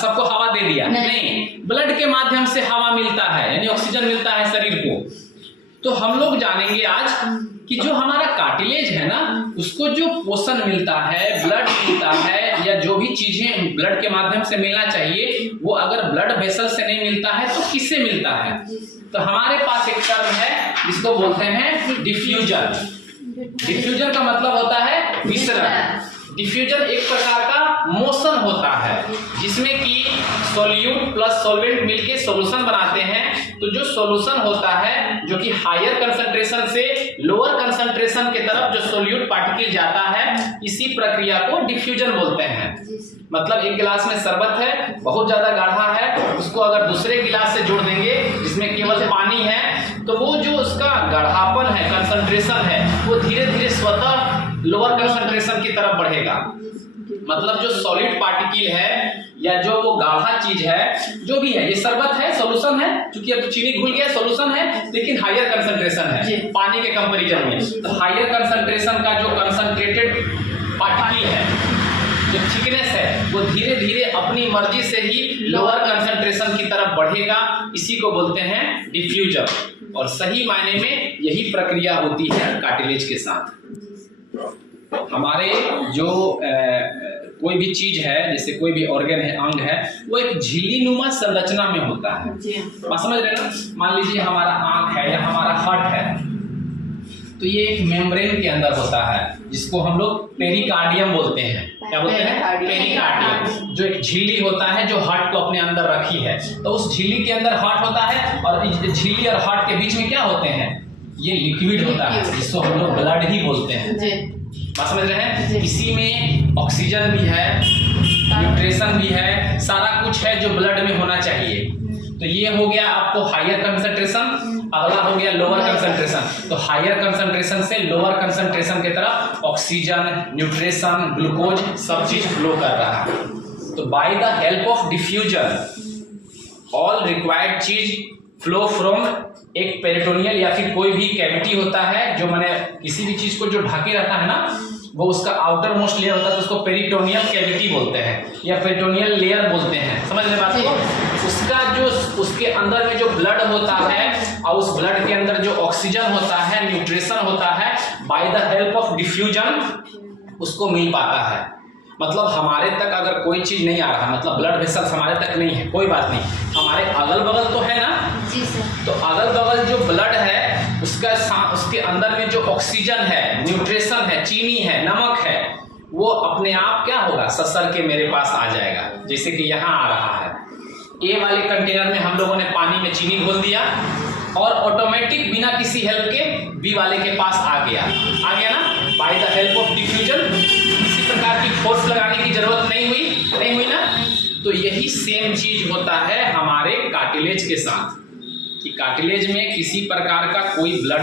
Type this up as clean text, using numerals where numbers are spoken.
सबको हवा दे दिया, नहीं, ब्लड के माध्यम से हवा मिलता है, यानी ऑक्सीजन मिलता है शरीर को। तो हम लोग जानेंगे आज कि जो हमारा कार्टिलेज है ना, उसको जो पोषण मिलता है, ब्लड मिलता है, या जो भी चीजें ब्लड के माध्यम से मिलना चाहिए, वो अगर ब्लड वेसल से नहीं मिलता है तो किससे मिलता है? तो हमारे पास एक टर्म है जिसको बोलते हैं डिफ्यूजन। डिफ्यूजन का मतलब होता है विसरण। डिफ्यूजन एक प्रकार का मोशन होता है जिसमें कि सॉल्यूट प्लस सॉल्वेंट मिलके सॉल्यूशन बनाते हैं। तो जो सॉल्यूशन होता है जो कि हायर कंसंट्रेशन से लोअर कंसंट्रेशन के तरफ जो सॉल्यूट पार्टिकल जाता है, इसी प्रक्रिया को डिफ्यूजन बोलते हैं। मतलब एक गिलास में शरबत है, बहुत ज्यादा गाढ़ा है, उसको अगर दूसरे गिलास से जोड़ देंगे जिसमें केवल पानी है, तो वो जो उसका गाढ़ापन है, कंसंट्रेशन है, वो धीरे धीरे स्वतः लोअर कंसंट्रेशन की तरफ बढ़ेगा। मतलब जो सॉलिड पार्टिकल है या जो वो गाढ़ा चीज है, जो भी है, ये शरबत है, सॉल्यूशन है, क्योंकि अब चीनी घुल गया, सॉल्यूशन है, लेकिन हायर कंसंट्रेशन है पानी के कंपैरिजन में। तो हायर कंसंट्रेशन का जो कंसंट्रेटेड पार्टिकल है, जो थिकनेस है, वो धीरे धीरे अपनी मर्जी से ही लोअर कंसंट्रेशन की तरफ बढ़ेगा। इसी को बोलते हैं डिफ्यूजन। और सही मायने में यही प्रक्रिया होती है कार्टिलेज के साथ। हमारे जो कोई भी चीज है, जैसे कोई भी ऑर्गन है, अंग है, वो एक झिल्ली नुमा संरचना में होता है। बात समझ रहे ना? मान लीजिए हमारा आंख है या हमारा हार्ट है, तो ये एक मेम्ब्रेन के अंदर होता है जिसको हम लोग पेरिकार्डियम बोलते हैं। क्या बोलते हैं? पेरिकार्डियम, जो एक झिल्ली होता है जो हार्ट को अपने अंदर रखी है। तो उस झिल्ली के अंदर हार्ट होता है, और झिल्ली और हार्ट के बीच में क्या होते हैं? ये लिक्विड होता है जिसको हम लोग ब्लड ही बोलते हैं। बात समझ रहे हैं? इसी में ऑक्सीजन भी है, न्यूट्रिशन भी है, सारा कुछ है जो ब्लड में होना चाहिए। तो ये हो गया आपको हायर कंसंट्रेशन, अगला हो गया लोअर कंसंट्रेशन। तो हायर कंसंट्रेशन से लोअर कंसंट्रेशन की तरफ ऑक्सीजन, न्यूट्रिशन, ग्लूकोज सब चीज फ्लो कर रहा है। तो by the help of diffusion all required चीज फ्लो फ्रॉम एक पेरिटोनियल या फिर कोई भी कैविटी होता है, जो मैंने किसी भी चीज को जो ढके रहता है ना, वो उसका आउटर मोस्ट लेयर होता है, तो उसको पेरिटोनियल कैविटी बोलते हैं या पेरिटोनियल लेयर बोलते हैं। समझ रहे बात को? उसका जो उसके अंदर में जो ब्लड होता है और उस ब्लड के अंदर जो ऑक्सीजन होता है, न्यूट्रिशन होता है, by the help of diffusion उसको मिल पाता है। मतलब हमारे तक अगर कोई चीज नहीं आ रहा, मतलब ब्लड वेसल्स हमारे तक नहीं है, कोई बात नहीं, हमारे अगल बगल तो है ना जी सर। तो अगल बगल जो ब्लड है उसके अंदर में जो ऑक्सीजन है, न्यूट्रिशन है, चीनी है, नमक है, वो अपने आप क्या होगा, ससर के मेरे पास आ जाएगा। जैसे कि यहाँ आ रहा है, ए वाले कंटेनर में हम लोगों ने पानी में चीनी घोल दिया और ऑटोमेटिक बिना किसी हेल्प के बी वाले के पास आ गया ना, by the help of diffusion. किसी प्रकार की फोर्स लगाने की जरूरत नहीं हुई ना। तो यही सेम चीज होता है हमारे कार्टिलेज के साथ, कि कार्टिलेज में किसी प्रकार का कोई ब्लड